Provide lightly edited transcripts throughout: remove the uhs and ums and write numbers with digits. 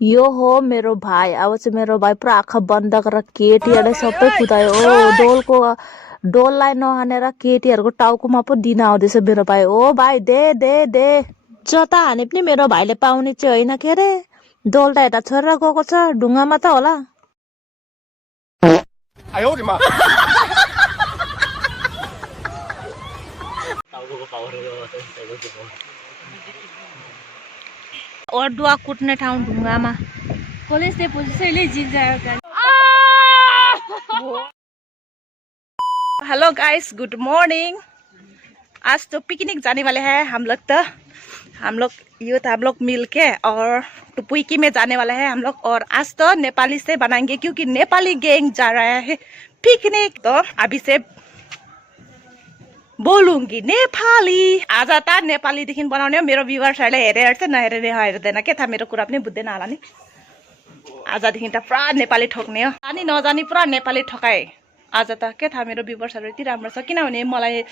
यो हो मेरो भाइ। अब चाहिँ मेरो भाइ पुरा आँखा बन्द गरेर केटीहरूले सबै कुदायो। ओ डोललाई नहानेर केटीहरूको टाउकोमा पो दिन आउँदैछ मेरो भाइ। ओ भाइ दे दे दे। जता हाने पनि मेरो भाइले पाउने चाहिँ होइन के अरे। डोल त यता छोडेर गएको छ, ढुङ्गामा त होला। अदुवा कुट्ने ठाउँ ढुङ्गामा। Hello guys, good morning. आज तो पिकनिक जाने वाले हैं हम लोग यूथ हम लोग मिल के, और टुपुइकी में जाने वाले हैं हम लोग। और आज तो नेपाली से बनाएंगे क्योंकि नेपाली गैंग जा रहा है पिकनिक। तो अभी से बोलूंगी नेपाली। आज त नेपालीदेखि बनाउने हो। मेरो भ्युवर्सहरूले हेरेर चाहिँ नहेरेर हेर्दैन के थाहा, मेरो कुरा पनि बुझ्दैन होला नि। आजदेखि त पुरा नेपाली ठोक्ने हो। जानी नजानी पुरा नेपाली ठोकाए आज त के थाहा। मेरो भ्युवर्सहरू यति राम्रो छ किनभने मलाई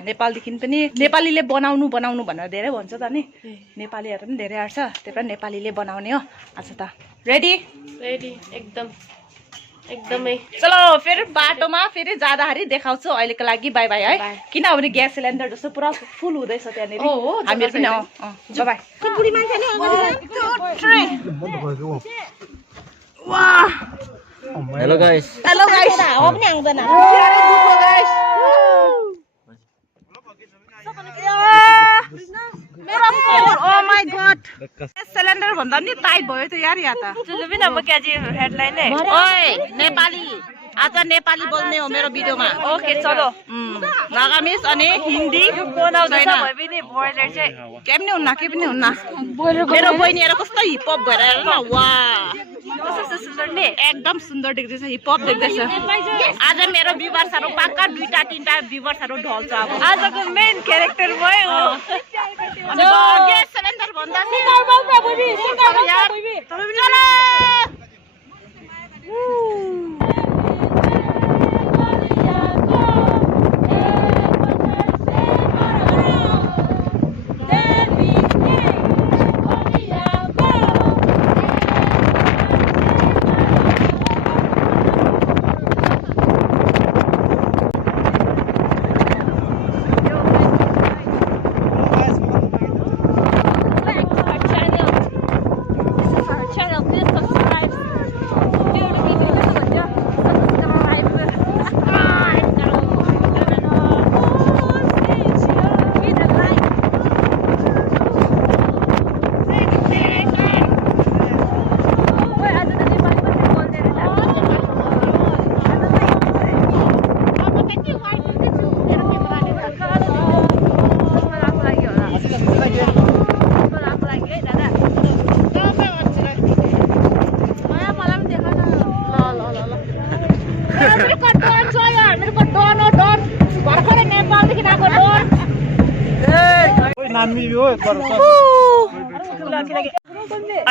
नेपालदेखि पनि नेपालीले बनाउनु भनेर धेरै भन्छ त नि। नेपालीहरू पनि धेरै आउँछ, त्यही पनि नेपालीले बनाउने हो आज त। रेडी एकदमै। चलो फेरि बाटोमा फेरि जाँदाखेरि देखाउँछु। अहिलेको लागि बाई बाई है, किनभने ग्यास सिलिन्डर जस्तो पुरा फुल हुँदैछ त्यहाँनिर। हामीहरू पनि बाई। Hello guys. हावा पनि आउँदैन। Oh my god, सिलिन्डर भन्दा नि टाइट भयो त यार। यहाँ त ओइ नेपाली, आज नेपाली बोल्ने हो मेरो भिडियोमा। ओके चलो। नागामिज अनि हिन्दी के पनि हुन्न, के पनि हुन्न। मेरो बहिनीहरू कस्तो हिपहप भएर हेर न। वाह, एकदम सुन्दर देख्दैछ, हिपहप देख्दैछ। आज मेरो भ्युवर्सहरू पक्का 2-3टा भ्युवर्सहरू ढल्छ। अब आजको मेन क्यारेक्टर भयो। ग्यास सिलिन्डर भन्दा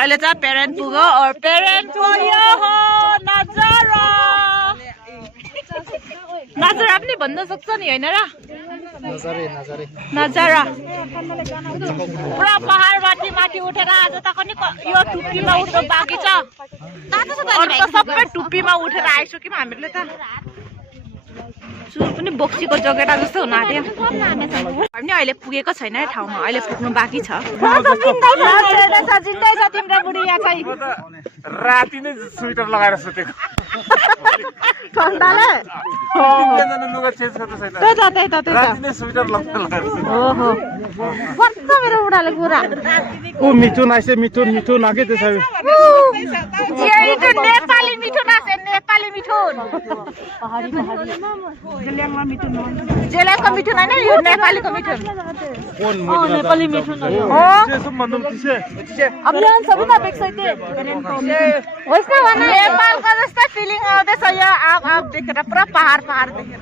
अहिले चाहिँ पेरेन्ट पुग्यो। और पेरेन्ट यो हो नजारा। नजारा पनि भन्न सक्छ नि होइन र? नजारा पुरा पहाडबाट माथि उठेर आज त कनि यो टुप्पीमा उठ्नु बाँकी छ। सबै टुप्पीमा उठेर आइसक्यौँ हामीले त। सुर पनि बोक्सीको जगेटा जस्तो हुन आँट्यो। हामी अहिले पुगेको छैन है ठाउँमा, अहिले पुग्नु बाँकी छ। जिन्दै छ तिम्रो बुढी यहाँ चाहिँ। राति नै स्वेटर लगाएर सुतेको। ठन्डाले लुगा चेन्ज गर्नु छैन। राति नै स्वेटर लगाएर ओहो कस्तो मेरो बुढाले कुरा। ओ मिथुन आइसे, मिथुन आके त्यसै। नेपाली मिठुन आसे, नेपाली मिठुन। जेल्याङमा मिठुन हो। जेल्याङको मिठुन होइन, यो नेपालीको मिठुन। कोन मिठुन? नेपाली मिठुन हो। त्यसो भन्नुम तिसे। अभियान सब त बेक्सैते। होस् न भने नेपालको जस्तो फिलिङ आउँदैछ यो आप देखेर, पुरा पहाड देखेर।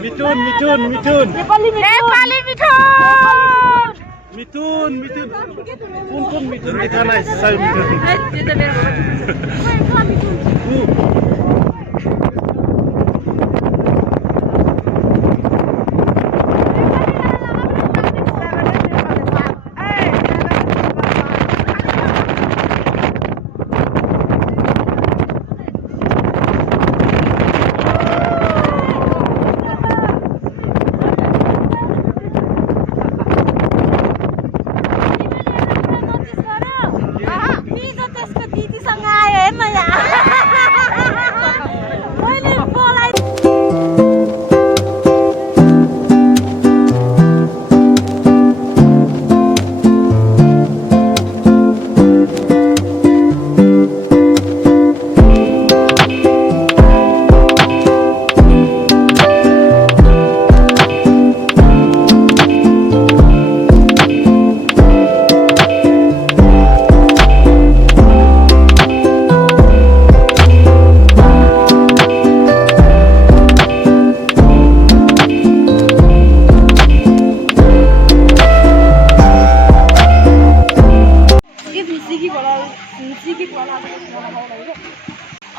मिथुन नेपाली मिठुन। मिथुन कुन मिथुन देखाना है? सही मिथुन। त्यो त मेरो हिजो त्यसको दिदीसँग आयो हेर्न यहाँ मैले बोलाइ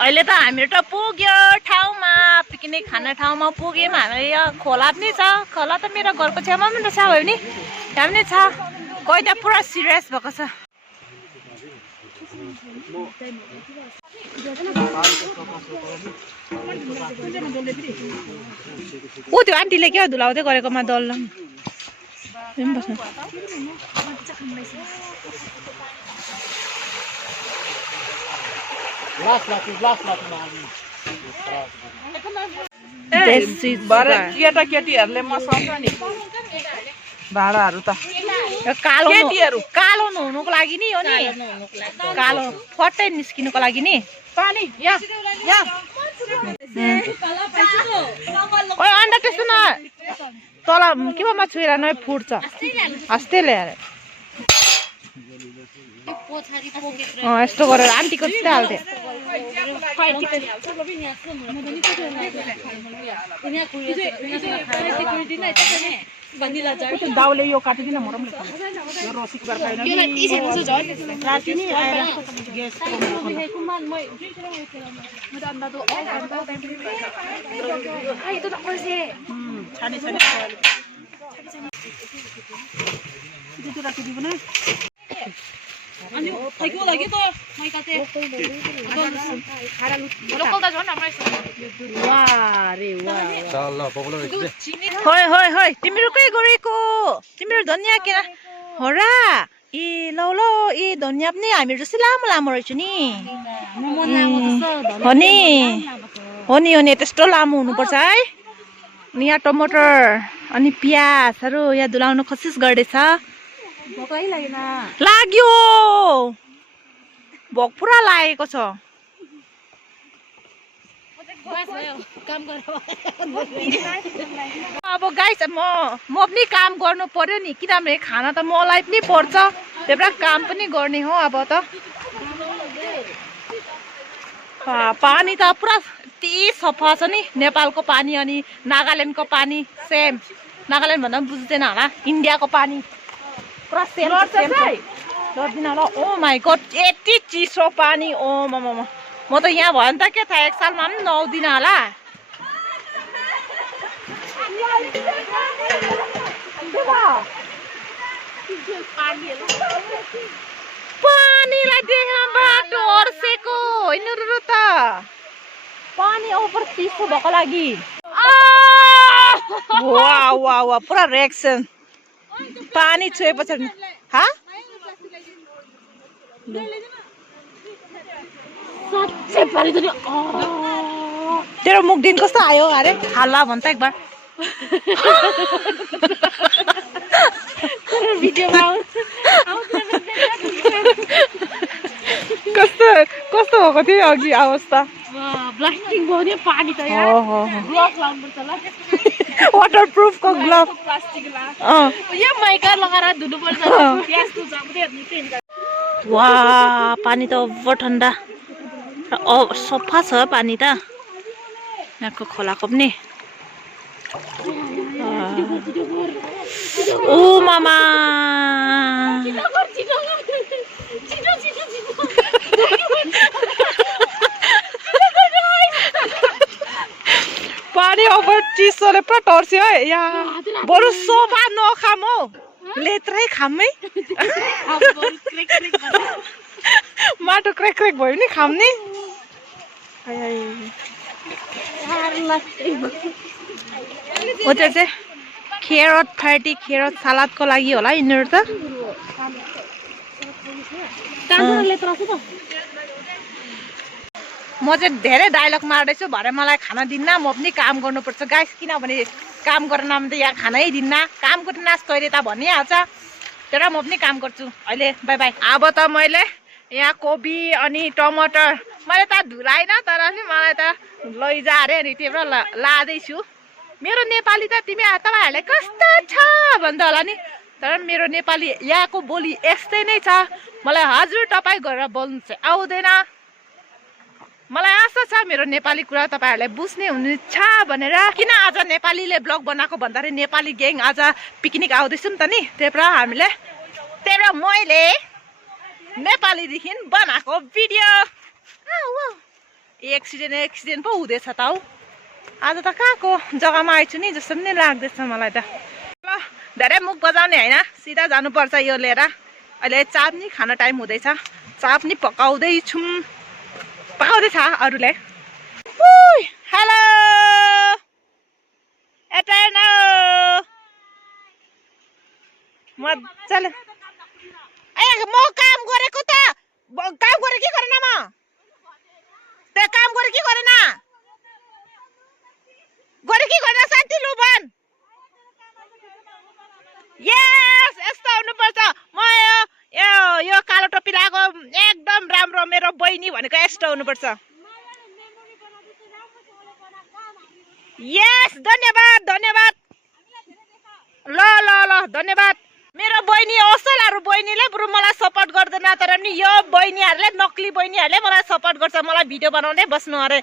अहिले त हामीहरू त पुग्यो ठाउँमा पिकनिक खाने ठाउँमा पुग्यौँ हाम्रो यहाँ खोला पनि छ खोला त मेरो घरको छेउमा पनि छ भयो नि त्यहाँ पनि छ कोही त पुरा सिरियस भएको छ ऊ त्यो आन्टीले क्या धुलाउँदै गरेकोमा दल केटाकेटीहरूले मसाउँछ नि भाँडाहरू त कालो कालो नहुनुको लागि नि हो नि कालो फट्टै निस्किनुको लागि नि पानी यहाँ अन्त त्यस्तो न तल केमा छुएर नै फुट्छ हस्ते ल्याएर यस्तो गरेर आन्टीको त्यस्तै हाल्थ्यो दाउले यो काटिदिन मरमले यो रसिक राति नि आएर ग्यास छाने छाने राखिदिनु अनि थाइको लागि त मै काटे लोकल त झन् हाम्रो वाह रे वाह चल पपुलर होय होय होय तिम्रो के गरेको तिम्रो धनिया के हो र ए लौ लौ ए धनिया पनि हामी जस्तै लामो लामो रहेछ नि हो नि हो नि त्यस्तो लामो हुनुपर्छ है अनि यहाँ टमाटर अनि प्याजहरू यहाँ धुलाउन कोसिस गर्दैछ लाग्यो भोक पुरा लागेको छ अब गाइस म पनि काम गर्नु पर्यो नि किनभने खाना त मलाई पनि पर्छ त्यही भएर काम पनि गर्ने हो अब त पानी त पुरा यति सफा छ नि नेपालको पानी अनि नागाल्यान्डको पानी सेम नागाल्यान्ड भन्दा पनि बुझ्दैन होला इन्डियाको पानी पुरा सेम लड्दिन होला ओ माई गड यति चिसो पानी ओ ममा म त यहाँ भयो नि त के थाहा एक सालमा पनि नुहाउँदिन होला पानीलाई देख्न बाटो अर्सेको होइन र त पानी ओभर चिसो भएको लागि वाह वाह वाह पुरा रिएक्सन पानी छुएपछि हा तेरो मुखदिन कस्तो आयो अरे हल्ला भन्छ एक बार कस्तो कस्तो भएको थियो अघि अवस्था ब्लास्टिङ भयो नि पानी त यार ग्लोभ लाउनुपर्छ ल वाटरप्रुफ को ग्लोभ प्लास्टिक ला यो माइका लगाएर धुनुपर्छ प्याजको जम्दै वाह पानी त ओभर ठन्डा सफा छ पानी त यहाँको खोलाको पनि ओ मामा पानी ओभर चिसोले पुरा टर्स्यो है यहाँ बरु सोफा नखाम हौ लेत्रै खाम है माटो क्रेक क्रेक भयो नि खाम नि हो त्यो चाहिँ खेरट 30 खेरट सलादको लागि होला यिनीहरू त म चाहिँ धेरै डायलग मार्दैछु भरे मलाई खाना दिन्न म पनि काम गर्नुपर्छ गाइस किनभने काम गर्न नाम त यहाँ खानै दिन्न कामको नाश कहिले त भनिहाल्छ तर म पनि काम गर्छु अहिले बाई बाई अब त मैले यहाँ कोपी अनि टमाटर मैले त धुलाइन तर नि मलाई त लैजा अरे अनि त्यही लाँदैछु मेरो नेपाली त तपाईँहरूलाई कस्तो छ भन्दा होला नि तर मेरो नेपाली यहाँको बोली यस्तै नै छ मलाई हजुर तपाईँ गरेर बोल्नु चाहिँ आउँदैन मलाई आशा छ मेरो नेपाली कुरा तपाईँहरूलाई बुझ्ने हुनेछ भनेर किन आज नेपालीले ब्लग बनाएको भन्दाखेरि नेपाली ग्याङ आज पिकनिक आउँदैछौँ त नि त्यही भएर हामीले मैले नेपालीदेखि बनाएको भिडियो एक्सिडेन्ट पो हुँदैछ त हौ आज त कहाँको जग्गामा आइछु नि जस्तो पनि लाग्दैछ मलाई त ल धेरै मुख बजाउने होइन सिधा जानुपर्छ यो लिएर अहिले चा पनि खाना टाइम हुँदैछ चा पनि पकाउँदैछौँ पकाउँदैछ अरूले हेलो एटर्नो मजाले ए म काम गरेको त काम गरे के गरेन म त्यो काम गरे के गरेन शान्ति लु भन यस यस्तो हुनुपर्छ म यो कालो टोपी लगाएको एकदम राम्रो मेरो बहिनी भनेको यस्तो हुनुपर्छ यस धन्यवाद ल धन्यवाद मेरो बहिनी असलहरू बहिनीले बरु मलाई सपोर्ट गर्दैन तर पनि यो बहिनीहरूले नक्ली बहिनीहरूले मलाई सपोर्ट गर्छ मलाई भिडियो बनाउँदै बस्नु अरे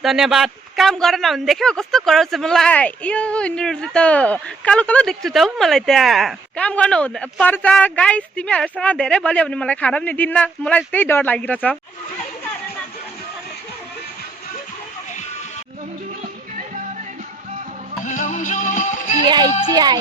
धन्यवाद काम गरेन भने देख्यो कस्तो कराउँछ मलाई यो यिनीहरू त कालो कालो देख्छु त हौ मलाई त्यहाँ काम गर्नु पर्छ गाइस तिमीहरूसँग धेरै बोल्यो भने मलाई खाना पनि दिन्न मलाई त्यही डर लागिरहेछ चियाई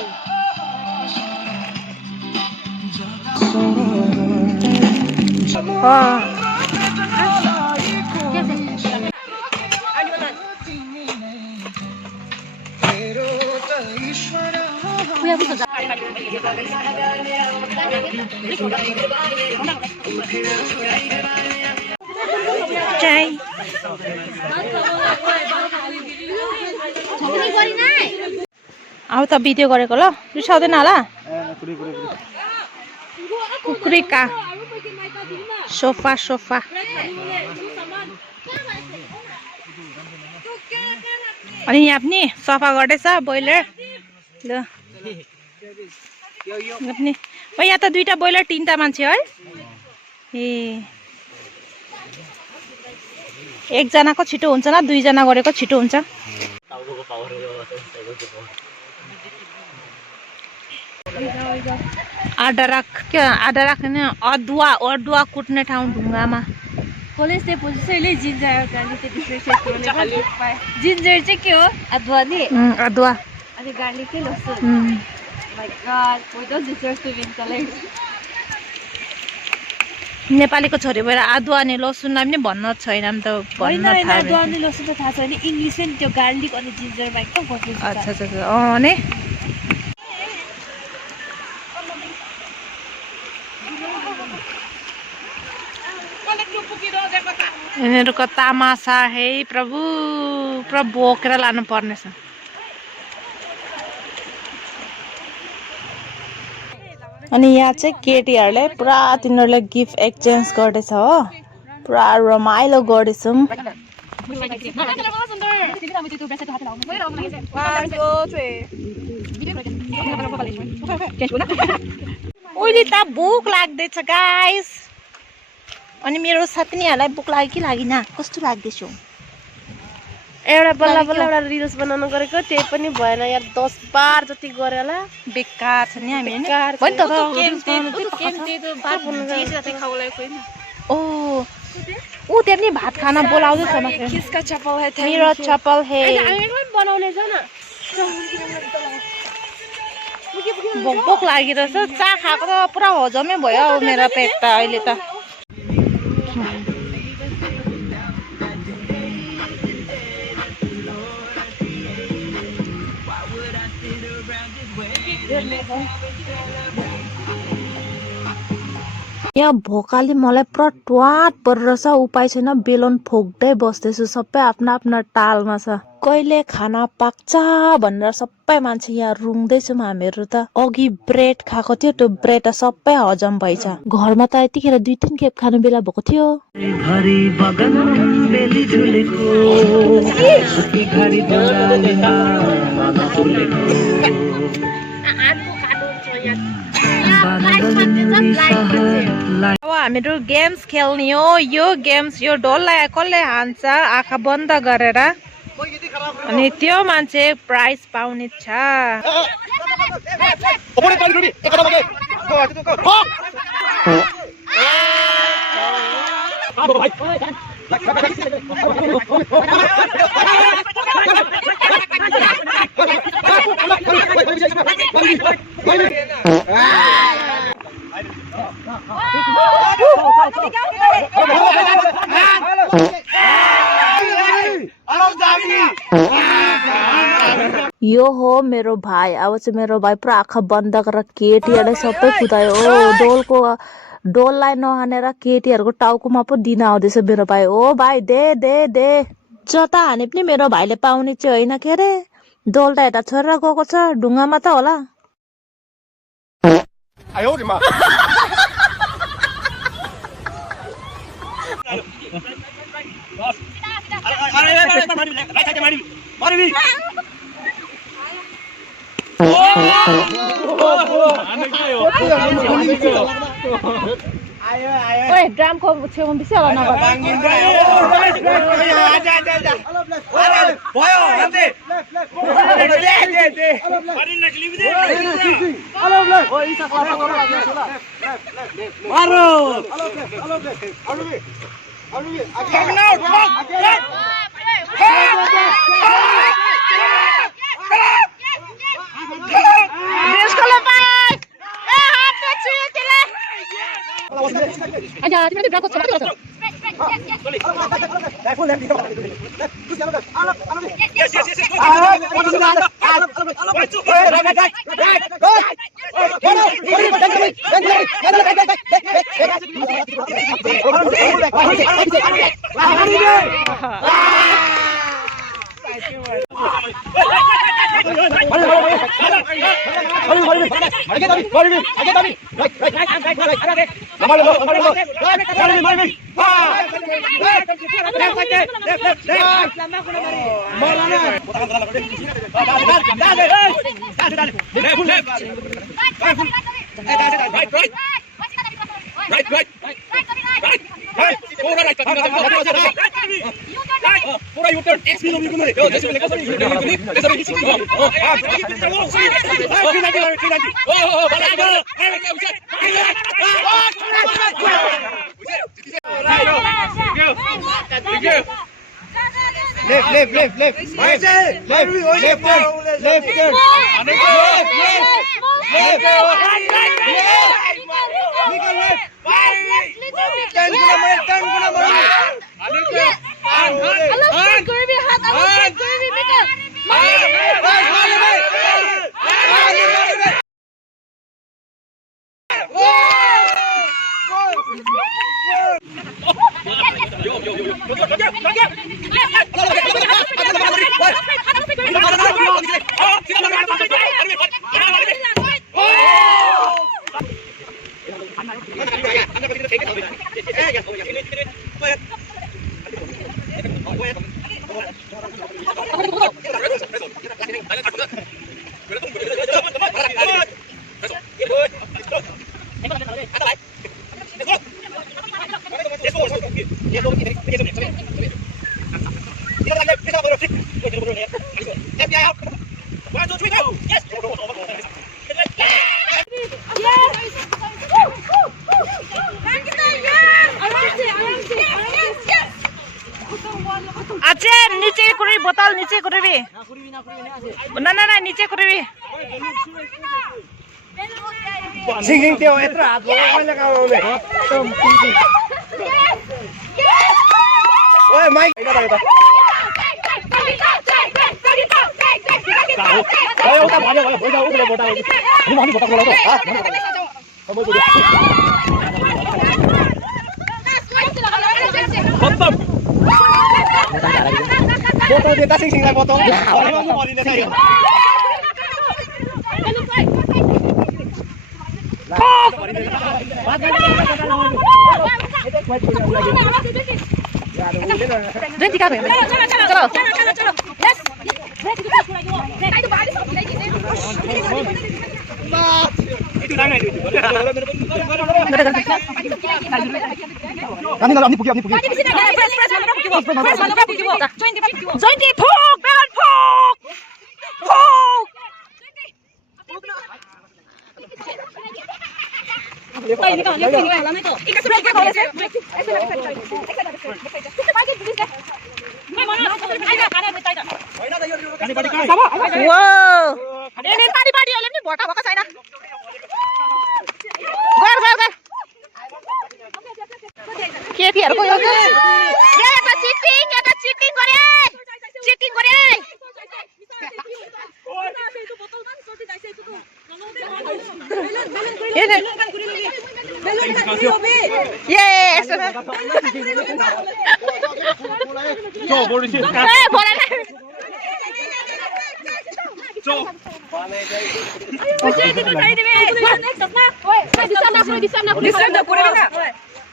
अब त भिडियो गरेको ल रिसाउँदैन होला कुकुरीका सोफा अनि यहाँ पनि सफा गर्दैछ बोइलर ल पनि यहाँ त दुईटा बोइलर तीनटा मान्छे है ए एकजनाको छिटो हुन्छ न दुईजना गरेको छिटो हुन्छ आधा राख्ने अदुवा कुट्ने ठाउँ ढुङ्गामा कलेज त्यसैले जिन्जर गार्लिक जिन्जर चाहिँ के हो अदुवा नि अदुवा अनि गार्लिकै लसुन my god we don't deserve to win college नेपालीको छोरी भएर अदुवा अनि लसुनलाई पनि भन्न छैन नि त भन्न थाहा अदुवा अनि लसुन त थाहा छ नि इंग्लिशमा नि त्यो गार्लिक अनि जिन्जरमा एकदम कन्फ्युज छ अच्छा ने यिनीहरूको तामासा है प्रभु पुरा बोकेर लानु पर्नेछ अनि यहाँ चाहिँ केटीहरूले पुरा तिनीहरूले गिफ्ट एक्सचेन्ज गर्दैछ हो पुरा रमाइलो गर्दैछौँ उहिले त भोक लाग्दैछ गाइस अनि मेरो साथीहरूलाई भोक लाग्यो कि लागेन कस्तो लाग्दैछ एउटा बल्ल एउटा रिल्स बनाउनु गरेको त्यही पनि भएन यार 10 बार जति गरे होला बेकार छ नि हामी ओ ऊ त्यहाँ पनि भात खाना बोलाउँदैछ मेरो चप्पल है भोक लागिरहेछ चा खाएको त पुरा हजमै भयो मेरो पेट त अहिले त यहाँ भोकाले मलाई पुरा ट्वाट परिरहेछ उपाय छैन बेलन फोक्दै बस्दैछु सबै आफ्ना आफ्ना टालमा छ कहिले खाना पाक्छ भनेर सबै मान्छे यहाँ रुङ्दैछौँ हामीहरू त अघि ब्रेड खाएको थियो त्यो ब्रेड सबै हजम भएछ घरमा त यतिखेर 2-3 खेप खानु बेला भएको थियो अब हामीहरू गेम्स खेल्ने हो यो गेम्स यो ढोललाई कसले हान्छ आँखा बन्द गरेर अनि त्यो मान्छे प्राइज पाउने छ यो हो मेरो भाइ अब चाहिँ मेरो भाइ पुरा आँखा बन्द गरेर केटीहरूले सबै कुदायो ओ डोललाई नहानेर केटीहरूको टाउकोमा पो दिन आउँदैछ मेरो भाइ ओ भाइ दे दे दे जता हाने पनि मेरो भाइले पाउने चाहिँ होइन के अरे डोल त यता छोडेर गएको छ ढुङ्गामा त होला ओए ड्रामको छेउमा बिसी होला नगर अच्छे नीचे कुरी बोतल नीचे कुरी भी ना ना ना नीचे कुरी भी सिंगिङ त्यो यत्रो हात मैले गाउने ओए माइक यता यता ओए उता भन्यो भयो भइजा उले बोटा नि बोटा बोला त देता सिंहलाई बताऊ भनेमा म मरिने छैन रेडी का भयो चलो अनि पुग्यो जोइन्टी फोक बेलन फोक फोक भोटा भएको छैन केटीहरूको यो चिटिङ गरे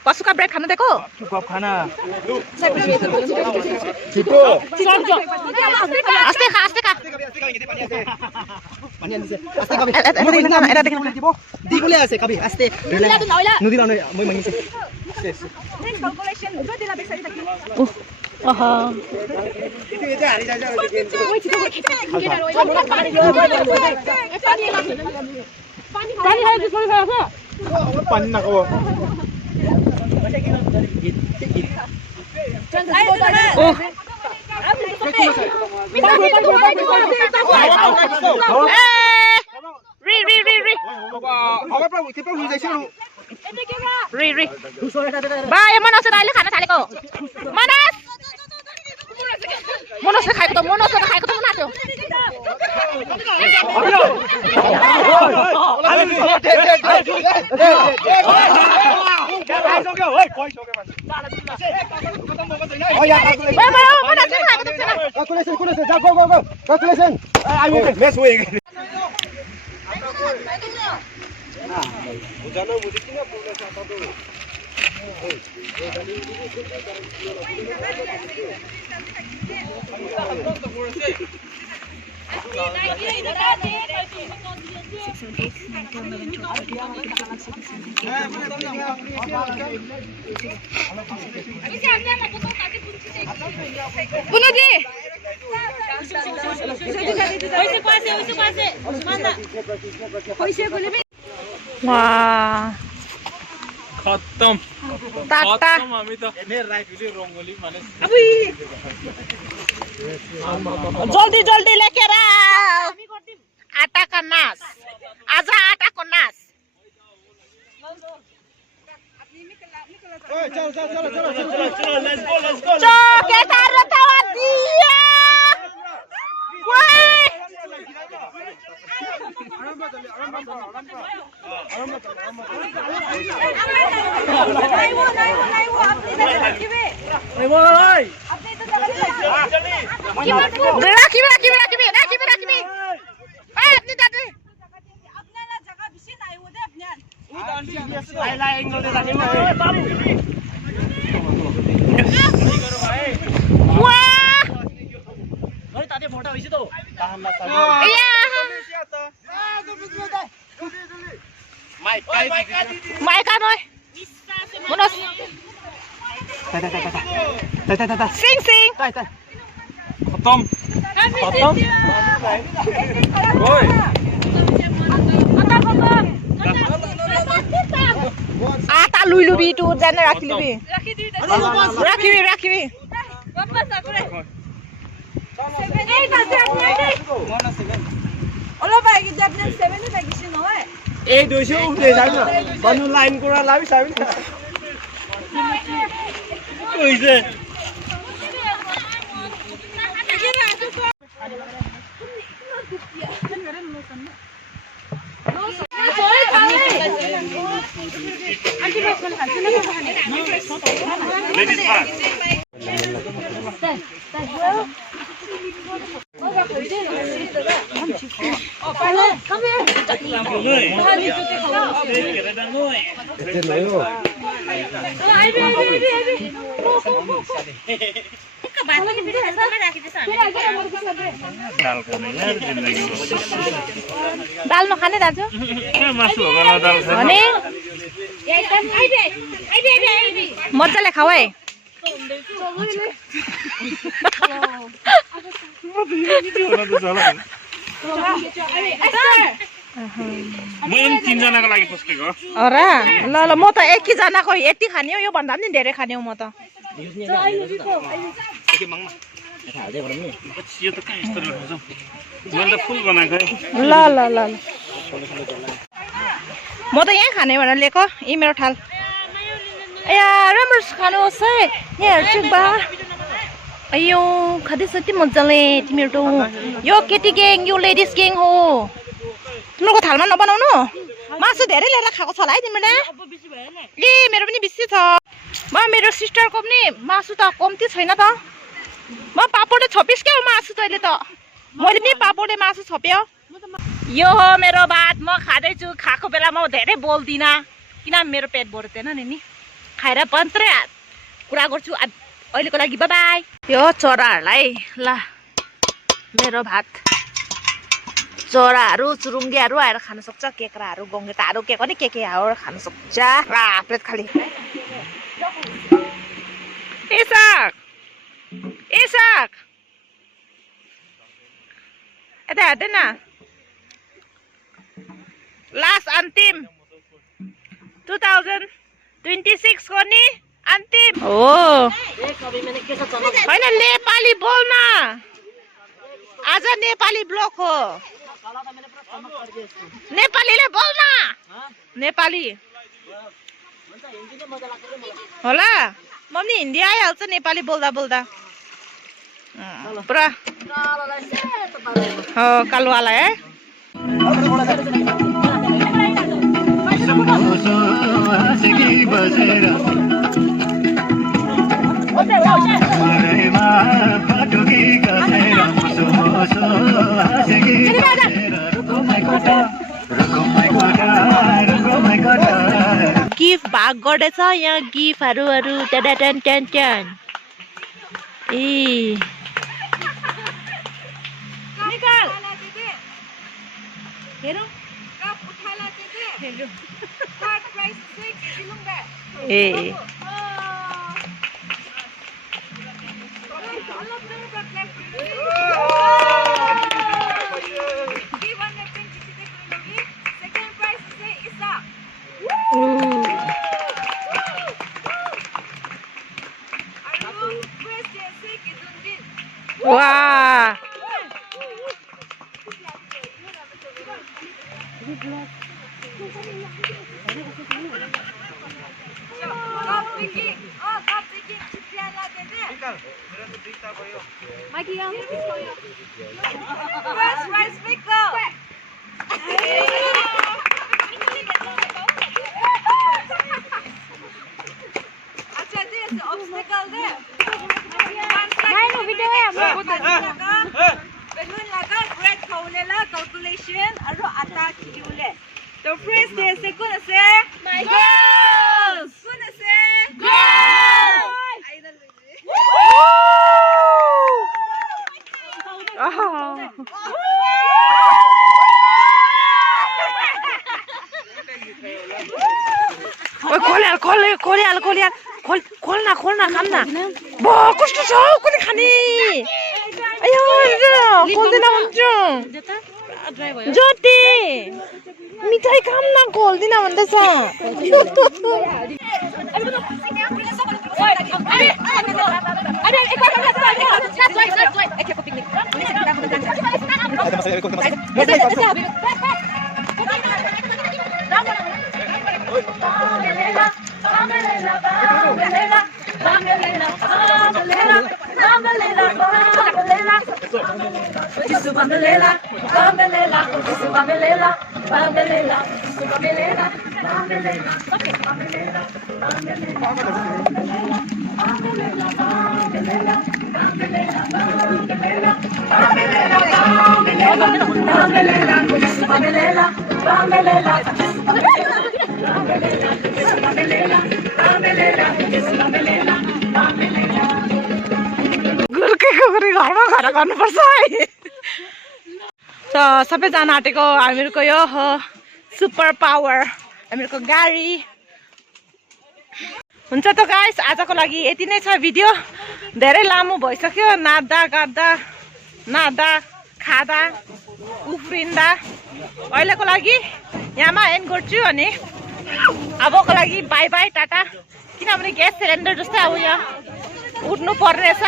पशुका ब्रेड खानु दिएको खाना आस्ते खा दिगोले आसे कभी आस्ते नुदी लाउने म मागिसे ओहो पानी नखाऊ मनोजले अहिले खाना थालेको मनोजले खाएको त उनीहरू खत्तम टाटा हामी त रंगोली माने जल्दी लेखेर आटा का नाश आज आटा को नाश Sing sing. खत्तम ओए आटा लुइलुबी टु जाने राखिलुबी राखिबी Ola bagi jabnya 7 lagi sini oi. ए 200 उठ्दै छैन भन्नु लाइन कुरा लाबी साबी ओइसे दाल नखाने दाजु भने मजाले खाऊ है तीनजनाको लागि पस्केको र ल ल म त एकैजनाको यति खाने हो यो भन्दा पनि धेरै खाने हो म त फुल बनाएको ल ल ल म त यहाँ खाने भनेर लिएको यी मेरो ठाल ए राम्रो खानुहोस् है यहाँ हेर्छु बा अयो खाँदैछ यति मजाले तिमीहरू यो केटी ग्याङ यो लेडिज ग्याङ हो तिमीहरूको थालमा नबनाउनु मासु धेरै लिएर खाएको छ होला है तिमीले ए मेरो पनि बेसी छ मेरो सिस्टरको पनि मासु त कम्ती छैन त म पापडले छोपिस् क्या मासु तैँले त मैले पनि पापडले मासु छोप्यो यो हो मेरो भात म खाँदैछु खाएको बेला म धेरै बोल्दिनँ किन मेरो पेट भर्दैन नि खाएर पन्त्रै कुरा गर्छु अहिलेको लागि बाई बाई यो चराहरूलाई ल मेरो भात चराहरू चुरुङ्गीहरू आएर खान सक्छ केक्राहरू गङ्गेटाहरू के पनि के आएर खान सक्छ प्लेट खाली ए साग यता हेर्दैन लास्ट अन्तिम 2026 को नि अन्तिम हो होइन नेपाली बोल्न आज नेपाली ब्लक हो नेपालीले बोल्न नेपाली होला म पनि हिन्दी आइहाल्छ नेपाली बोल्दा बोल्दा पुरा हो कालुवाला है गिफ्ट भाग गर्दैछ यहाँ गिफ्टहरू टेन टेन टेन ए निकाल हेरौ कप उठाला दे कार्ड प्राइस से के लूंगा ए सेकंड प्राइस से इसा वाह calculation aro attack kiule to phrase de se kuna se my girls kuna se girls खोल्न खान्न बो कस्तो छ कुनै खाने अयो खोल्दैन हुन्छ ज्योति मिठाई खाम न खोल्दिन भन्दैछ गुर्के कुकुरी घरमा घर गर्नुपर्छ है सबैजना आँटेको हामीहरूको यो हो सुपर पावर हामीहरूको गाडी हुन्छ त गाइस आजको लागि यति नै छ भिडियो धेरै लामो भइसक्यो नाच्दा गाड्दा नाच्दा खाँदा उफ्रिँदा अहिलेको लागि यहाँमा एन्ड गर्छु अनि अबको लागि बाई बाई टाटा किनभने ग्यास सिलिन्डर जस्तै अब यहाँ उठ्नु पर्नेछ